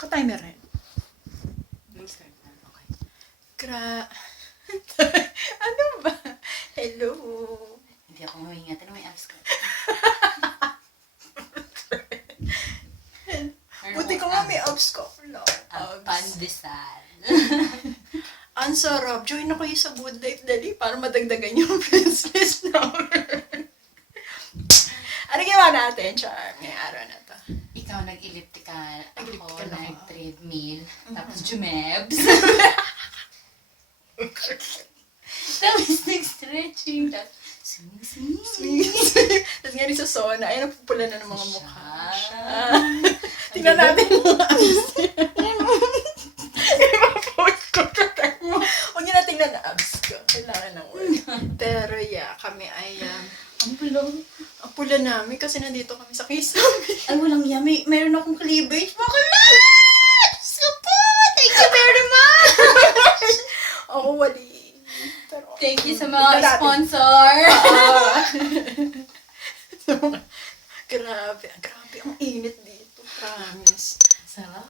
Ka-timer rin. Start na. Okay. Ano ba? Hello. Hindi ako maingatan. May abs ko. Buti ko nga may abs ko. Wala Ang abs. pandesal. Ang sarap. Join ako sa Good Life Dali para madagdagan yung business number. Ano ginawa natin, Charm, ngayong araw na to? Ikaw nag-elliptical. Ako Elliptical ako. nag-treadmill. Tapos jumebs. Tapos nag-stretching. Tapos swing. Tapos nga rin sa sauna, ay napupula na ng mga mukha. Siya. Tingnan natin yung abs niya. I-post ko. Huwag niyo na tingnan na abs ko. Kailangan ng word. Pero yeah, kami ay, Ang bulong. ang pula namin kasi nandito kami sa Kisame. Ay, walang yummy. Meron akong cleavage. Bakit? Supo! Thank you very much! Ako wali. Pero, Thank you sa tingnan mga natin. sponsor. Grabe, ang init dito. Promise. Sarap.